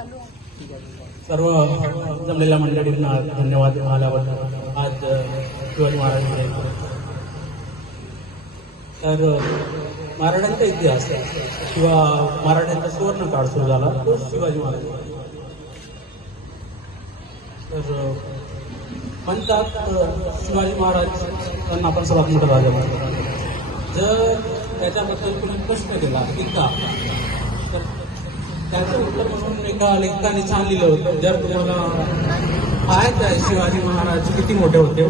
सर्व जमलेल्या मंडळींना धन्यवाद आल्याबद्दल. आज शिवाजी महाराज जयंती. तर मराठ्यांचा इतिहास किंवा मराठ्यांचा सुवर्ण काळ सुरू झाला तो शिवाजी महाराज. तर म्हणतात शिवाजी महाराज यांना आपण सर्वात मोठा राजा म्हणतो. जर त्याच्याबद्दल कोणी प्रश्न केला की का, तर त्याचं उत्तर म्हणून एका लेखकाने छान लिहिलं होतं. जर तुम्हाला पाहायचं आहे शिवाजी महाराज किती मोठे होते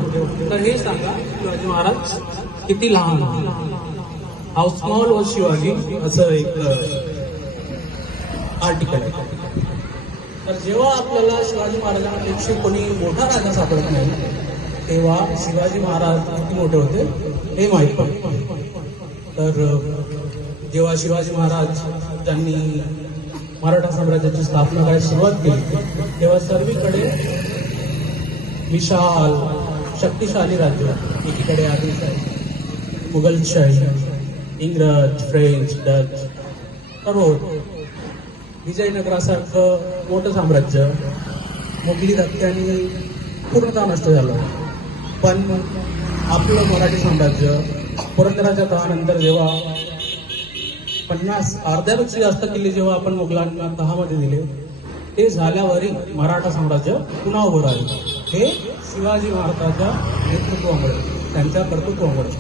तर हे सांगा शिवाजी महाराज किती लहान. हाऊ स्मॉल वॉज शिवाजी असं एक आर्टिकल आहे. तर जेव्हा आपल्याला शिवाजी महाराजांपेक्षा कोणी मोठा राजा सापडत नाही तेव्हा शिवाजी महाराज किती मोठे होते हे माहीत पडते. तर जेव्हा शिवाजी महाराज त्यांनी मराठा साम्राज्याची स्थापना करायला सुरुवात केली तेव्हा सर्वीकडे विशाल शक्तिशाली राज्य, एकीकडे आदिलशाही, मुघलशाही, इंग्रज, फ्रेंच, डच सर्व होते. विजयनगरासारखं मोठं साम्राज्य मोगली धक्क्यांनी पूर्णतः नष्ट झालं. पण आपलं मराठी साम्राज्य पुरंदराच्या तहानंतर जेव्हा 50 अर्ध्यापेक्षा जास्त किल्ले जेव्हा आपण मुघलांना तहामध्ये दिले ते झाल्यावरही मराठा साम्राज्य पुन्हा उभं राहिलं. हे शिवाजी महाराजांच्या नेतृत्वामुळे, त्यांच्या कर्तृत्वामुळे.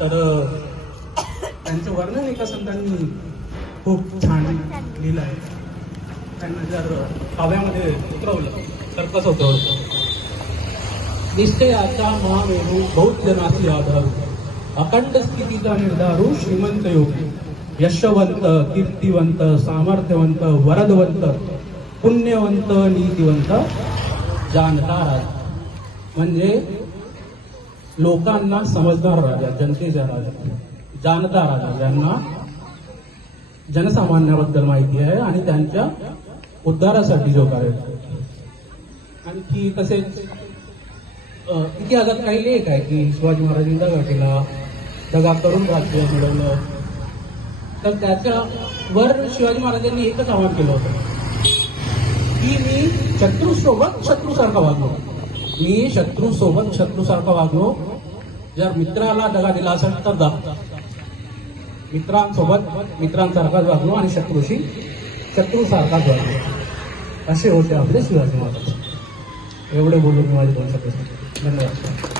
तर त्यांचं वर्णन एका संतांनी खूप छान लिहिलं आहे. त्यांना जर काव्यामध्ये उतरवलं तर कसं उतरवलं. निश्चयाचा महामेरू बहुत जनाची आधारू, अखंड स्थितीचा निर्धारू श्रीमंत योगी, यशवंत, कीर्तिवंत, सामर्थ्यवंत, वरदवंत, पुण्यवंत, नीतिवंत, जाणता राजा. म्हणजे लोकांना समजणारा राजा, जनतेचा राजा, जाणता राजा, ज्यांना जनसामान्याबद्दल माहिती आहे आणि त्यांच्या उद्धारासाठी जो कार्य. आणखी तसेच इतिहासात काही लेख आहे की शिवाजी महाराजांनी दगा केला, दगा करून राज्य मिळवलं. तर त्याच्यावर शिवाजी महाराजांनी एकच आवाहन केलं होतं की मी शत्रूसोबत शत्रूसारखा वागलो, मी शत्रूसोबत शत्रूसारखा वागलो. जर मित्राला दगा दिला असेल तर मित्रांसोबत मित्रांसारखाच वागलो आणि शत्रूशी शत्रूसारखाच वागलो. असे होते आपले शिवाजी महाराज. एवढे बोलून माझे 2 शब्द. धन्यवाद.